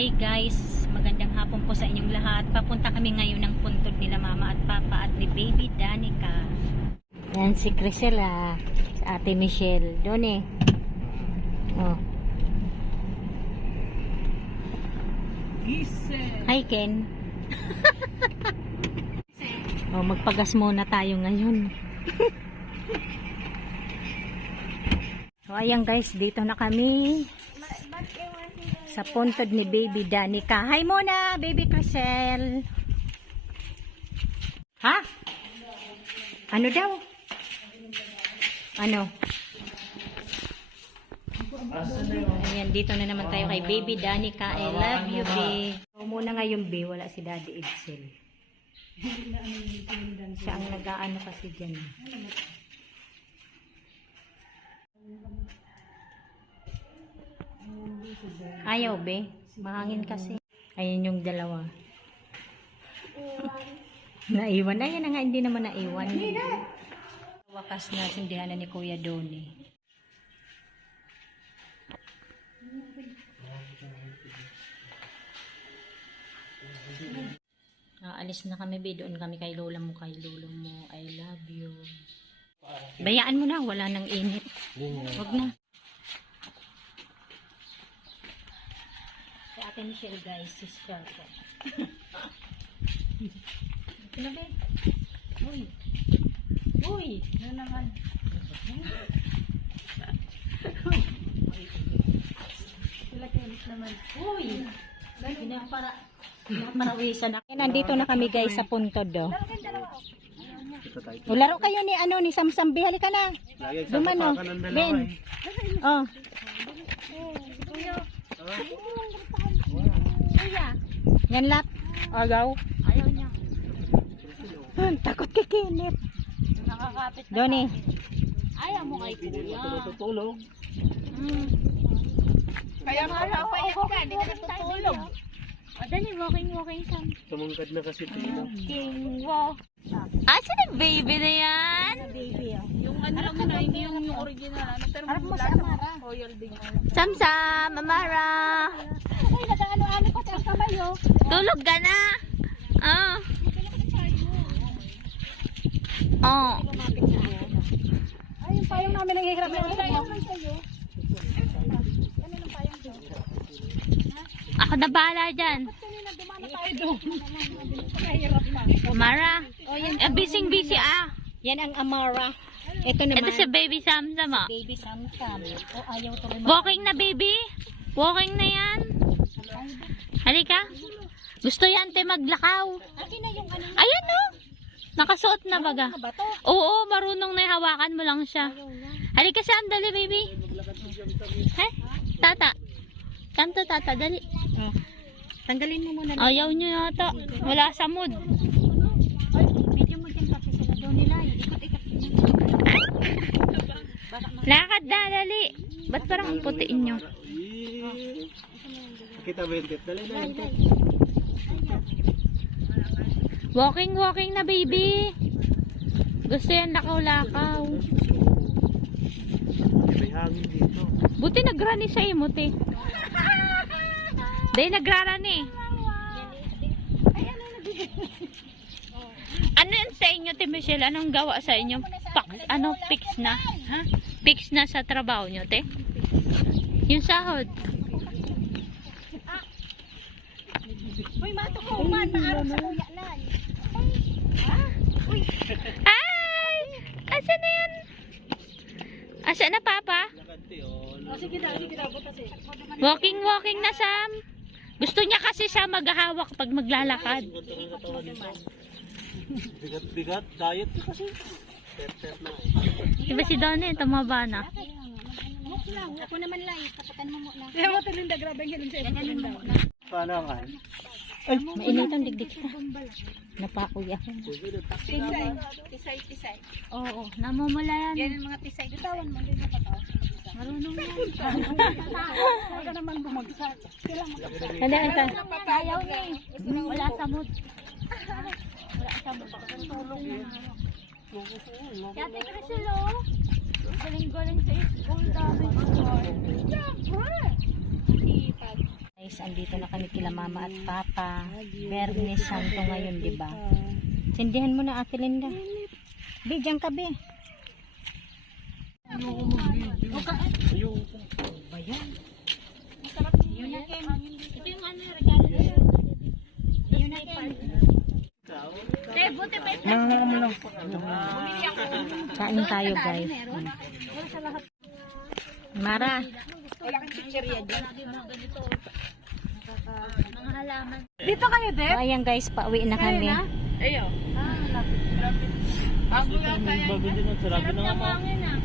Hi guys, magandang hapon po sa inyong lahat. Papunta kami ngayon ng puntod nila mama at papa at ni baby Danica. Yan si Crisela, si ate Michelle. Doon eh. Oh. Hi Ken. Oh, magpagas muna tayo ngayon. So ayan guys, dito na kami sa puntod ni baby Danica. Hi muna, baby Crisel. Ha? Ano daw? Ano? Ayan, dito na naman tayo kay baby Danica. I love you, babe. So, muna ngayon, babe, wala si Daddy Edsel. Siya ang nag-aano kasi dyan. Ayaw, be. Mahangin kasi. Ayan yung dalawa. Naiwan. Ayan na nga, hindi naman naiwan. Wakas na sindihan na ni Kuya Doni. Alis na kami, be. Doon kami kay lola mo, kay lolo mo. I love you. Bayaan mo na, wala nang init. Huwag na. Si ate Michelle, guys, sister ko. Ito na, be. Uy. Uy. Ano naman? Sila kalis naman. Uy. Pinaparawisan ako. Nandito na kami, guys, sa puntod, do. O, laro kayo ni ano ni Samsam. Halika na. Dumano. Ben. Oh. Yan lap. Agaw. Ayaw niya. Takot kay Kenneth. Nakakapit na. Doni. Ayaw mo kay Kuya. Tutulog. Kaya makapayat ka. Hindi ka tutulog. O, dali. Walking Sam. Tumungkad na kasi tilo. King walk. Asa na baby na yan? Baby, oh. Yung ano lang yun, hindi yung original. Pero mo sa Amara. royal din yun. Samsam, Amara. Ay, nag-ano-ano ko ang kamay, oh. Tulog ka na. Oh. Oh. Ay, yung payong namin nanghihirap na yun. Ako na bahala dyan. Kanina dumana tayo doon. Nahihirap na. Amara. Busy ah. Yan ang Amara. Ito naman. Ito si baby Samsam, ah. Baby Samsam. O, ayaw tuloy Walking na, baby. Walking na yan. Halika. Gusto yan, te, maglakaw. Akin na yung ano. Ayan, no. Nakasuot na baga. Ba to? Oo, marunong na hawakan mo lang siya. Halika sa dali, baby. Hey, tata. Kanto, tata, dali. Oh. Tanggalin mo muna. Ayaw nyo yata. Wala sa mood. Medyo mo dyan kasi sila doon nila. Ikot-ikot. Lakad na, dali. Ba't parang ang putiin nyo? Kita 20. Dali na. Walking na, baby. Gusto yan lakaw-lakaw. May hangin dito. Buti nagrani sa imot eh. Dahil nagrarani. Ano yan sa inyo, Te Michelle? Anong gawa sa inyo? Ano, fix na? Ha? Fix na sa trabaho nyo, Te? Yung sahod. Uy, mato ko. Maarap sa kuya lan. Ay! Asa na yan? Asa na, Papa? Sige na, butas eh. Walking na, Sam. Gusto niya kasi siya maghahawak pag maglalakad. Bigat. Diet kasi. Ter na Diba si Donnie, tumaba na. Muk lang. Ako naman lang. Kapatan mo muna. Kaya mo tulinda. Grabe yung hiling sa'yo. Ganun muna. Paano kan? Mainitan digdig ka. Napakuya. Tisay. Oo, namumula yan. Yan ang mga tisay. Bitawan mo. Hindi mo pataas. Marunong yan. Huwag ka naman bumagsak. Handa, anta. Ayaw niya eh. Wala sa mood. Wala sa mood. Tulong mo. Kaya Crisel, oh. Galing-galing sa school. Dami ko. Siyempre. guys, andito na kami kila mama at papa. Bernes Santo ngayon, di ba? Sindihan mo na, Ate Linda. Bi, diyan ka, Bi. Ayoko. Ba yan? Yun na, Ken. Ito yung ano, regalo niya. Yun na, Ken. Buti pa ito. Bumili ako. Kain tayo, guys. Mara. Wala kang chichirya dyan. Mga halaman. Dito kayo, So, Deb? ayan guys, pauwi na kami. Ayo. Bago din ang sarado na nga. Hangin ah.